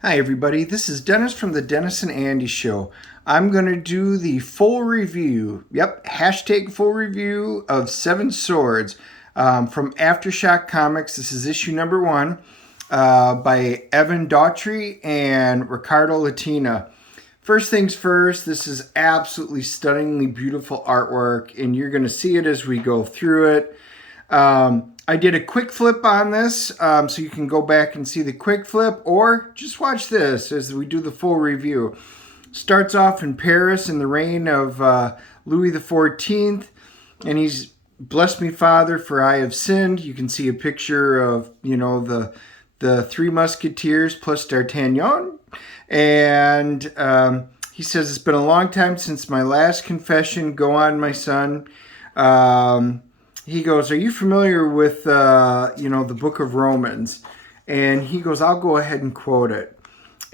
Hi everybody, this is Dennis from the Dennis and Andy Show. I'm going to do the full review, hashtag full review of Seven Swords from AfterShock Comics. This is issue number 1 by EVAN Daugherty and Riccardo Latina. First things first, this is absolutely stunningly beautiful artwork, and you're going to see it as we go through it. I did a quick flip on this, so you can go back and see the quick flip, or just watch this as we do the full review. Starts off in Paris in the reign of Louis XIV, and he's, "Bless me, Father, for I have sinned." You can see a picture of, the three musketeers plus D'Artagnan, and he says, "It's been a long time since my last confession. Go on, my son." He goes, "Are you familiar with, the book of Romans?" And he goes, "I'll go ahead and quote it."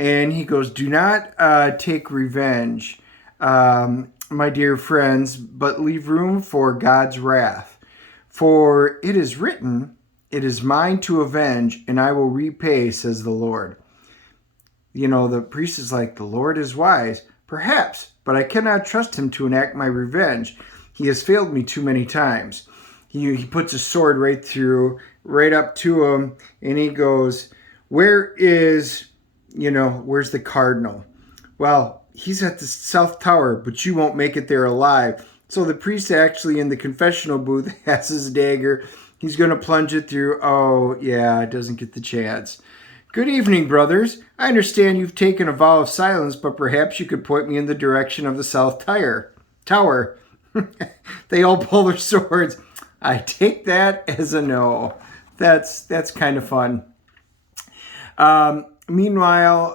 And he goes, "Do not take revenge, my dear friends, but leave room for God's wrath. For it is written, 'It is mine to avenge, and I will repay,' says the Lord." The priest is like, "The Lord is wise. Perhaps, but I cannot trust him to enact my revenge. He has failed me too many times." He puts a sword right up to him, and he goes, where's the cardinal?" "Well, he's at the South Tower, but you won't make it there alive." So the priest actually in the confessional booth has his dagger. He's going to plunge it through. Oh, yeah, doesn't get the chance. "Good evening, brothers. I understand you've taken a vow of silence, but perhaps you could point me in the direction of the South Tower. They all pull their swords. I take that as a no. That's kind of fun. Meanwhile,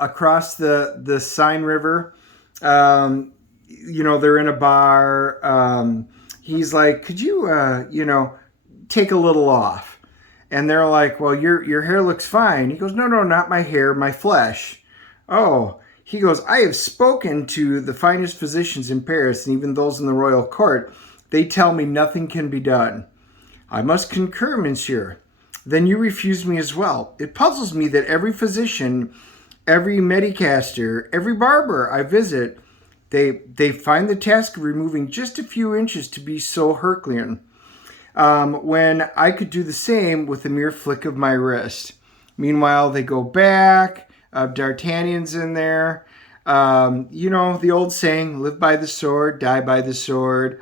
across the Seine River, they're in a bar. He's like, "Could you, take a little off?" And they're like, "Well, your hair looks fine." He goes, "No, not my hair, my flesh." "Oh." He goes, "I have spoken to the finest physicians in Paris and even those in the royal court. They tell me nothing can be done." "I must concur, monsieur." "Then you refuse me as well. It puzzles me that every physician, every medicaster, every barber I visit, they find the task of removing just a few inches to be so Herculean, when I could do the same with a mere flick of my wrist." Meanwhile, they go back. D'Artagnan's in there. The old saying, "Live by the sword, die by the sword."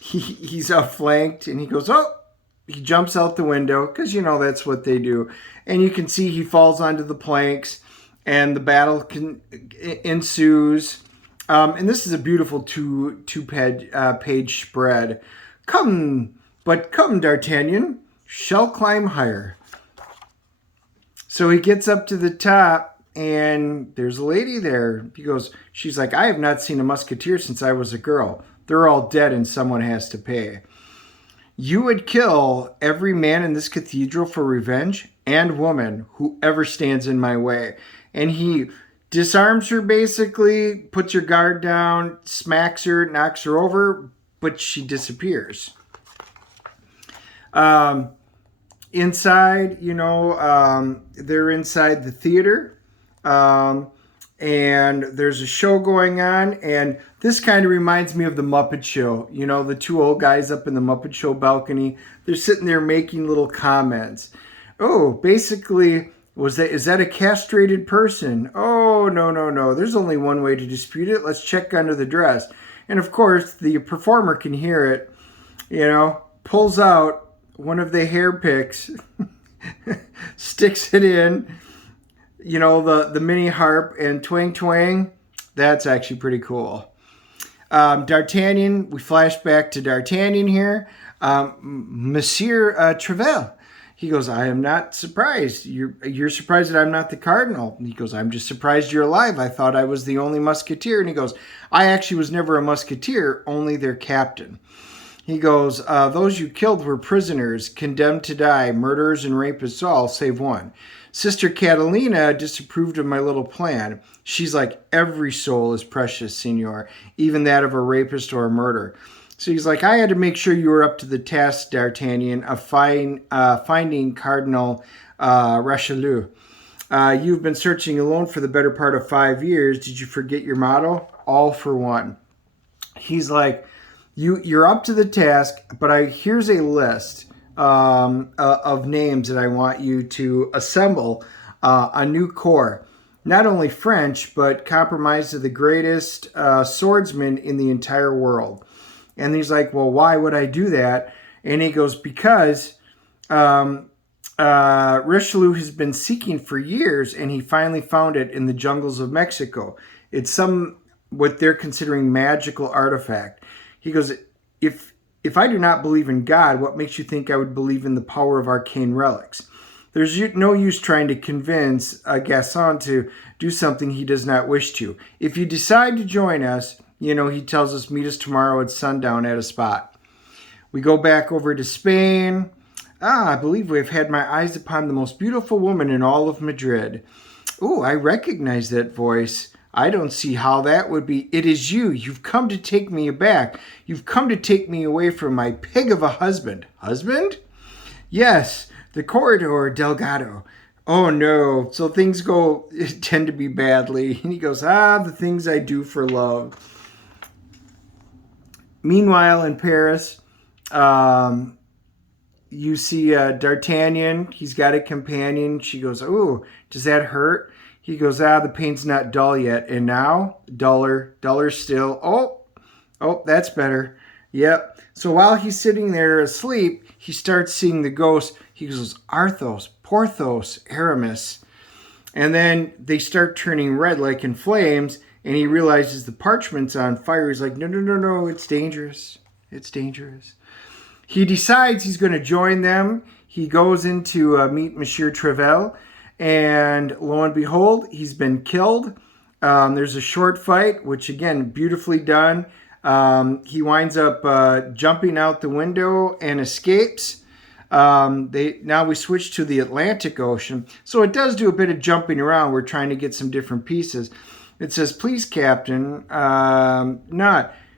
He's outflanked, and he goes, "Oh!" He jumps out the window, because that's what they do. And you can see he falls onto the planks, and the battle ensues. And this is a beautiful two-page spread. Come, D'Artagnan, shall climb higher." So he gets up to the top, and there's a lady there. She's like, "I have not seen a musketeer since I was a girl. They're all dead, and someone has to pay. You would kill every man in this cathedral for revenge, and woman, whoever stands in my way." And he disarms her, basically, puts her guard down, smacks her, knocks her over, but she disappears. Inside, they're inside the theater, and there's a show going on, and this kind of reminds me of the Muppet Show. The two old guys up in the Muppet Show balcony, they're sitting there making little comments. "Oh, basically, is that a castrated person? Oh, no, there's only one way to dispute it. Let's check under the dress." And of course, the performer can hear it, pulls out one of the hair picks, sticks it in, the mini harp, and twang twang. That's actually pretty cool. D'Artagnan, we flash back to D'Artagnan here. "Monsieur Trevel." He goes, "I am not surprised. You're surprised that I'm not the cardinal." He goes, "I'm just surprised you're alive. I thought I was the only musketeer." And he goes, "I actually was never a musketeer, only their captain." He goes, "Those you killed were prisoners, condemned to die, murderers and rapists all, save one. Sister Catalina disapproved of my little plan. She's like, 'Every soul is precious, senor, even that of a rapist or a murderer.' So he's like, 'I had to make sure you were up to the task, D'Artagnan, of finding Cardinal Richelieu. You've been searching alone for the better part of 5 years. Did you forget your motto? All for one. He's like, you're up to the task, but here's a list of names that I want you to assemble a new corps. Not only French, but comprised of the greatest swordsmen in the entire world. And he's like, well, why would I do that? And he goes, because Richelieu has been seeking for years, and he finally found it in the jungles of Mexico. It's what they're considering magical artifact. He goes, if I do not believe in God, what makes you think I would believe in the power of arcane relics? There's no use trying to convince Gaston to do something he does not wish to. If you decide to join us, he tells us, meet us tomorrow at sundown at a spot. We go back over to Spain. I believe we've had my eyes upon the most beautiful woman in all of Madrid. Oh, I recognize that voice. I don't see how that would be. It is you. You've come to take me aback. You've come to take me away from my pig of a husband. Husband? Yes, the corridor Delgado. Oh no. So things tend to be badly. And he goes, the things I do for love. Meanwhile, in Paris, you see D'Artagnan. He's got a companion. She goes, oh, does that hurt? He goes, the pain's not dull yet. And now, duller still. Oh, that's better. Yep. So while he's sitting there asleep, he starts seeing the ghost. He goes, Arthos, Porthos, Aramis. And then they start turning red like in flames, and he realizes the parchment's on fire. He's like, no, it's dangerous. It's dangerous. He decides he's going to join them. He goes in to meet Monsieur Trevel, and lo and behold, he's been killed. There's a short fight, which again, beautifully done. He winds up jumping out the window and escapes. Now we switch to the Atlantic Ocean. So it does do a bit of jumping around. We're trying to get some different pieces. It says, please, Captain,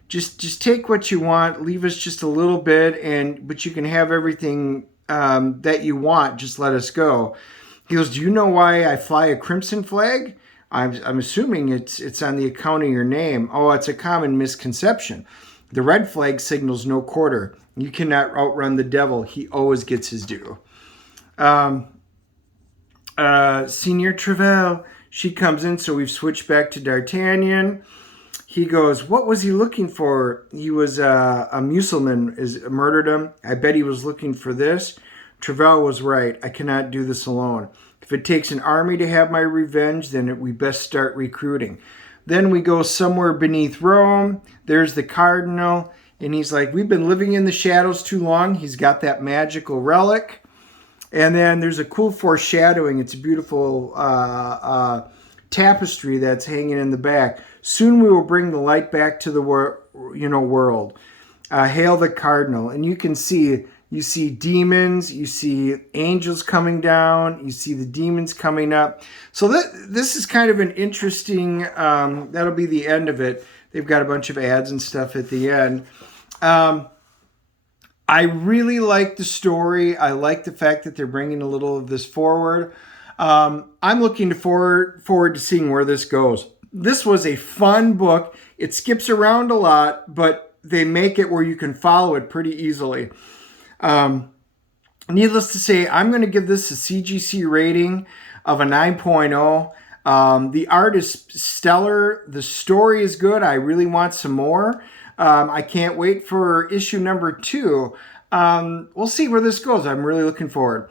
just take what you want. Leave us just a little bit, but you can have everything that you want. Just let us go. He goes, do you know why I fly a crimson flag? I'm assuming it's on the account of your name. Oh, it's a common misconception. The red flag signals no quarter. You cannot outrun the devil. He always gets his due. Senior Trevel, she comes in, so we've switched back to D'Artagnan. He goes, what was he looking for? He was a Musulman, murdered him. I bet he was looking for this. Trevel was right. I cannot do this alone. If it takes an army to have my revenge, then we best start recruiting. Then we go somewhere beneath Rome. There's the Cardinal. And he's like, we've been living in the shadows too long. He's got that magical relic. And then there's a cool foreshadowing. It's a beautiful tapestry that's hanging in the back. Soon we will bring the light back to the world. Hail the Cardinal. And you see demons, you see angels coming down, you see the demons coming up. So this is kind of an interesting, that'll be the end of it. They've got a bunch of ads and stuff at the end. I really like the story. I like the fact that they're bringing a little of this forward. I'm looking forward to seeing where this goes. This was a fun book. It skips around a lot, but they make it where you can follow it pretty easily. Needless to say, I'm going to give this a CGC rating of a 9.0. The art is stellar. The story is good. I really want some more. I can't wait for issue number 2. We'll see where this goes. I'm really looking forward.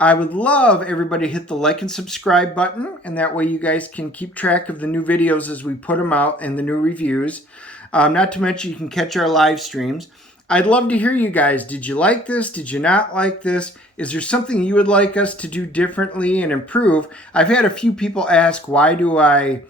I would love everybody to hit the like and subscribe button, and that way you guys can keep track of the new videos as we put them out and the new reviews. Not to mention you can catch our live streams. I'd love to hear you guys. Did you like this? Did you not like this? Is there something you would like us to do differently and improve? I've had a few people ask, why do I,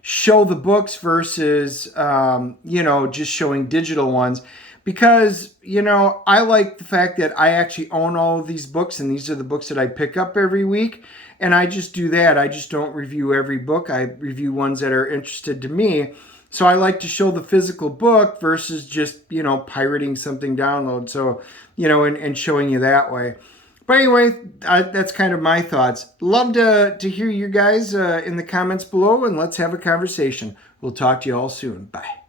show the books versus, just showing digital ones? Because, I like the fact that I actually own all of these books, and these are the books that I pick up every week. And I just do that. I just don't review every book. I review ones that are interested to me. So I like to show the physical book versus just, pirating something download. So, and showing you that way. But anyway, that's kind of my thoughts. Love to hear you guys in the comments below, and let's have a conversation. We'll talk to you all soon. Bye.